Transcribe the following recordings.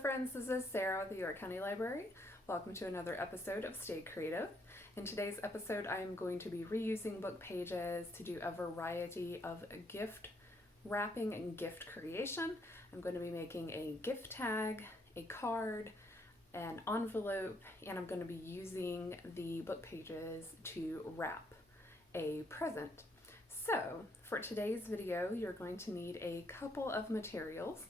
friends, this is Sarah with the York County Library. Welcome to another episode of Stay Creative. In today's episode, I am going to be reusing book pages to do a variety of gift wrapping and gift creation. I'm going to be making a gift tag, a card, an envelope, and I'm going to be using the book pages to wrap a present. So, for today's video, you're going to need a couple of materials.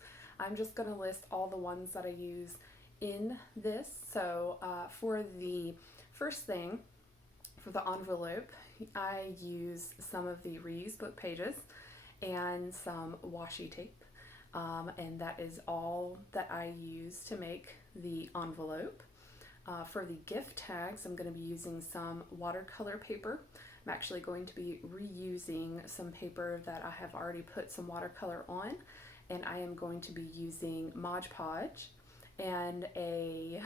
I'm just going to list all the ones that I use in this. So for the first thing, for the envelope, I use some of the reused book pages and some washi tape. And that is all that I use to make the envelope. For the gift tags, I'm going to be using some watercolor paper. I'm actually going to be reusing some paper that I have already put some watercolor on. And I am going to be using Mod Podge and I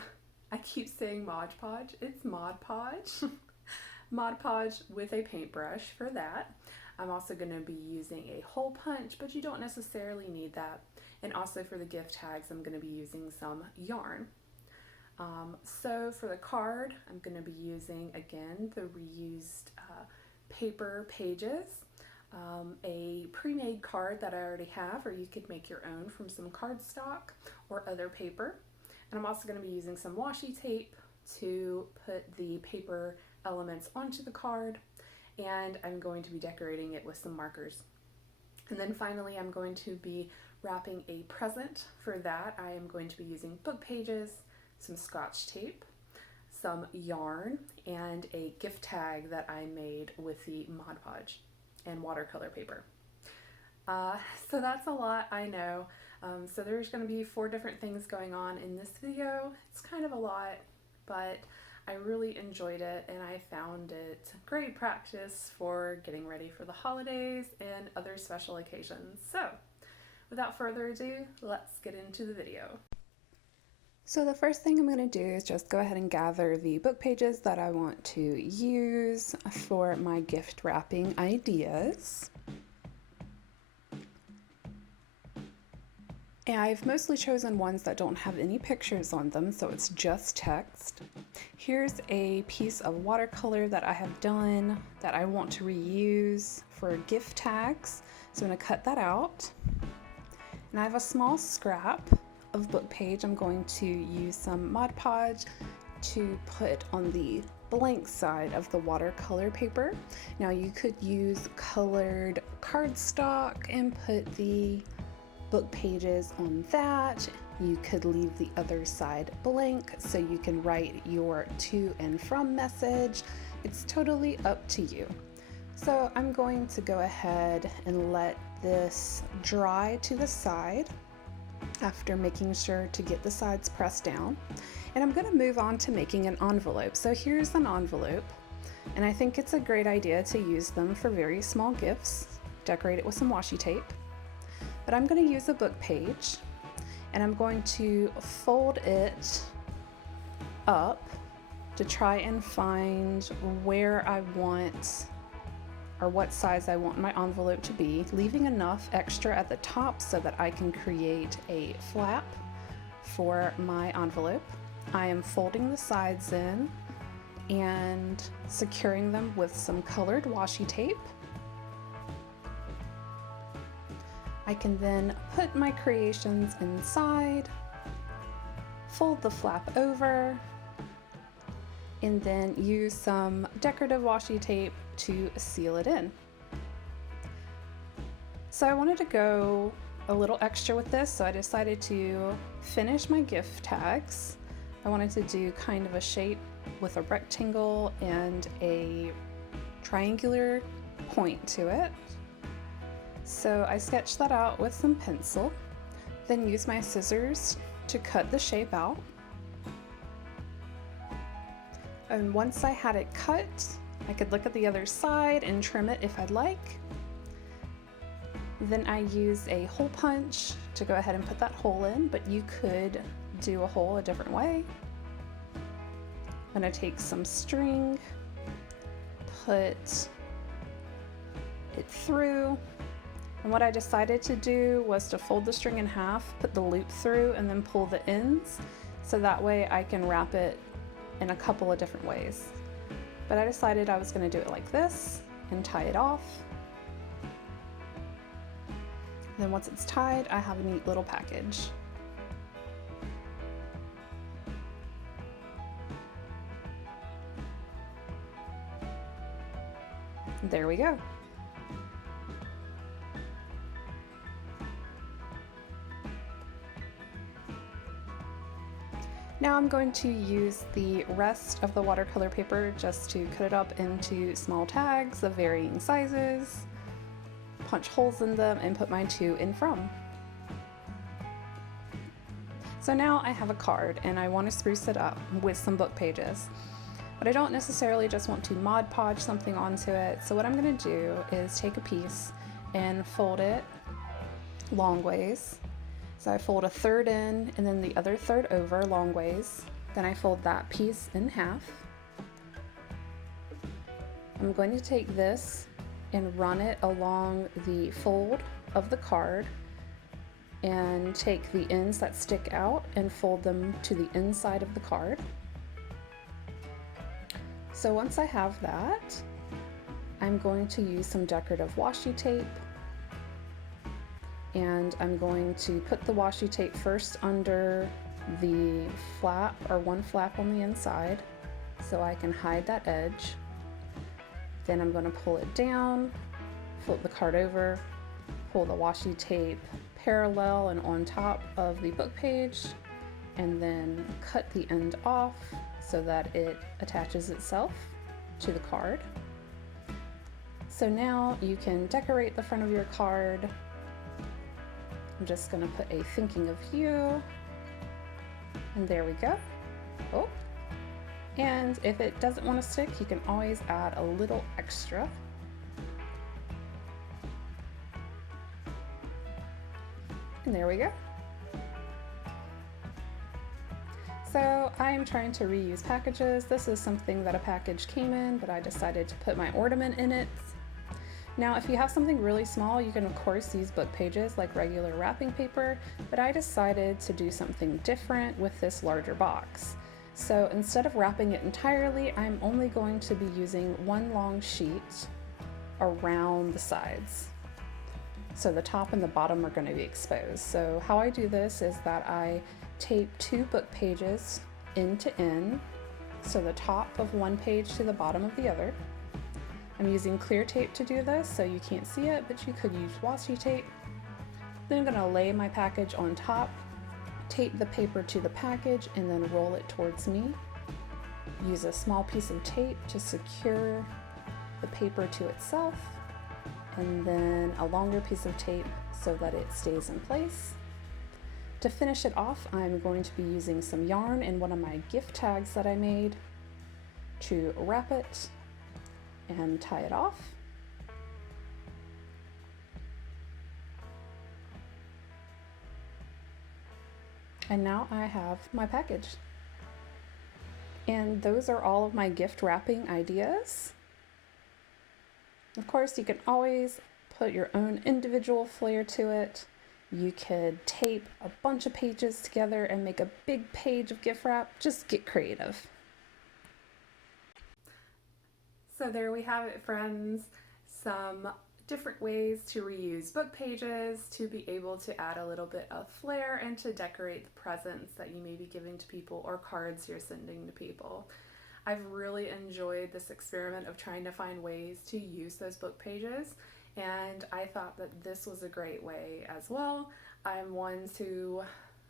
keep saying Mod Podge, it's Mod Podge. Mod Podge with a paintbrush for that. I'm also going to be using a hole punch, but you don't necessarily need that. And also for the gift tags, I'm going to be using some yarn. So for the card, I'm going to be using, again, the reused paper pages. A pre-made card that I already have, or you could make your own from some cardstock or other paper. And I'm also going to be using some washi tape to put the paper elements onto the card, and I'm going to be decorating it with some markers. And then finally, I'm going to be wrapping a present. For that, I am going to be using book pages, some scotch tape, some yarn, and a gift tag that I made with the Mod Podge and watercolor paper. So that's a lot, I know. So there's going to be 4 different things going on in this video. It's kind of a lot, but I really enjoyed it and I found it great practice for getting ready for the holidays and other special occasions. So without further ado, let's get into the video. So the first thing I'm going to do is just go ahead and gather the book pages that I want to use for my gift wrapping ideas. And I've mostly chosen ones that don't have any pictures on them, so it's just text. Here's a piece of watercolor that I have done that I want to reuse for gift tags. So I'm going to cut that out. And I have a small scrap of book page. I'm going to use some Mod Podge to put on the blank side of the watercolor paper. Now you could use colored cardstock and put the book pages on that. You could leave the other side blank so you can write your to and from message. It's totally up to you. So I'm going to go ahead and let this dry to the side after making sure to get the sides pressed down. And I'm going to move on to making an envelope. So here's an envelope, and I think it's a great idea to use them for very small gifts. Decorate it with some washi tape. But I'm going to use a book page, and I'm going to fold it up to try and find where I want, or what size I want my envelope to be, leaving enough extra at the top so that I can create a flap for my envelope. I am folding the sides in and securing them with some colored washi tape. I can then put my creations inside, fold the flap over, and then use some decorative washi tape to seal it in. So I wanted to go a little extra with this, so I decided to finish my gift tags. I wanted to do kind of a shape with a rectangle and a triangular point to it. So I sketched that out with some pencil, then used my scissors to cut the shape out. And once I had it cut, I could look at the other side and trim it if I'd like. Then I used a hole punch to go ahead and put that hole in, but you could do a hole a different way. I'm going to take some string, put it through, And what I decided to do was to fold the string in half, put the loop through, and then pull the ends, so that way I can wrap it in a couple of different ways. But I decided I was going to do it like this and tie it off. Then once it's tied, I have a neat little package. There we go. Now I'm going to use the rest of the watercolor paper just to cut it up into small tags of varying sizes, punch holes in them, and put my to and from. So now I have a card and I want to spruce it up with some book pages. But I don't necessarily just want to Mod Podge something onto it. So what I'm going to do is take a piece and fold it long ways. So I fold a third in and then the other third over long ways. Then I fold that piece in half. I'm going to take this and run it along the fold of the card and take the ends that stick out and fold them to the inside of the card. So once I have that, I'm going to use some decorative washi tape, and I'm going to put the washi tape first under the flap, or one flap on the inside, so I can hide that edge. Then I'm going to pull it down, flip the card over, pull the washi tape parallel and on top of the book page, and then cut the end off so that it attaches itself to the card. So now you can decorate the front of your card. I'm just going to put a thinking of you, and there we go. Oh, and if it doesn't want to stick, you can always add a little extra. And there we go. So I am trying to reuse packages. This is something that a package came in, but I decided to put my ornament in it. Now, if you have something really small, you can of course use book pages like regular wrapping paper, but I decided to do something different with this larger box. So instead of wrapping it entirely, I'm only going to be using one long sheet around the sides. So the top and the bottom are going to be exposed. So how I do this is that I tape two book pages end to end, so the top of one page to the bottom of the other. I'm using clear tape to do this, so you can't see it, but you could use washi tape. Then I'm going to lay my package on top, tape the paper to the package, and then roll it towards me. Use a small piece of tape to secure the paper to itself, and then a longer piece of tape so that it stays in place. To finish it off, I'm going to be using some yarn and one of my gift tags that I made to wrap it and tie it off. And now I have my package. And those are all of my gift wrapping ideas. Of course, you can always put your own individual flair to it. You could tape a bunch of pages together and make a big page of gift wrap. Just get creative. So there we have it, friends. Some different ways to reuse book pages to be able to add a little bit of flair and to decorate the presents that you may be giving to people or cards you're sending to people. I've really enjoyed this experiment of trying to find ways to use those book pages, and I thought that this was a great way as well. I'm one who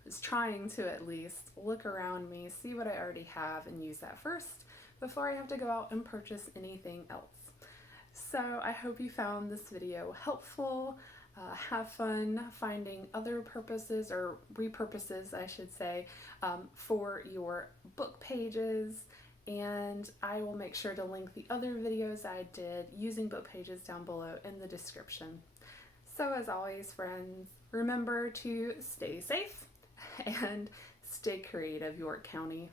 is trying to at least look around me, see what I already have, and use that first before I have to go out and purchase anything else. So I hope you found this video helpful. Have fun finding other purposes, or repurposes I should say, for your book pages, and I will make sure to link the other videos I did using book pages down below in the description. So as always, friends, remember to stay safe and stay creative, York County.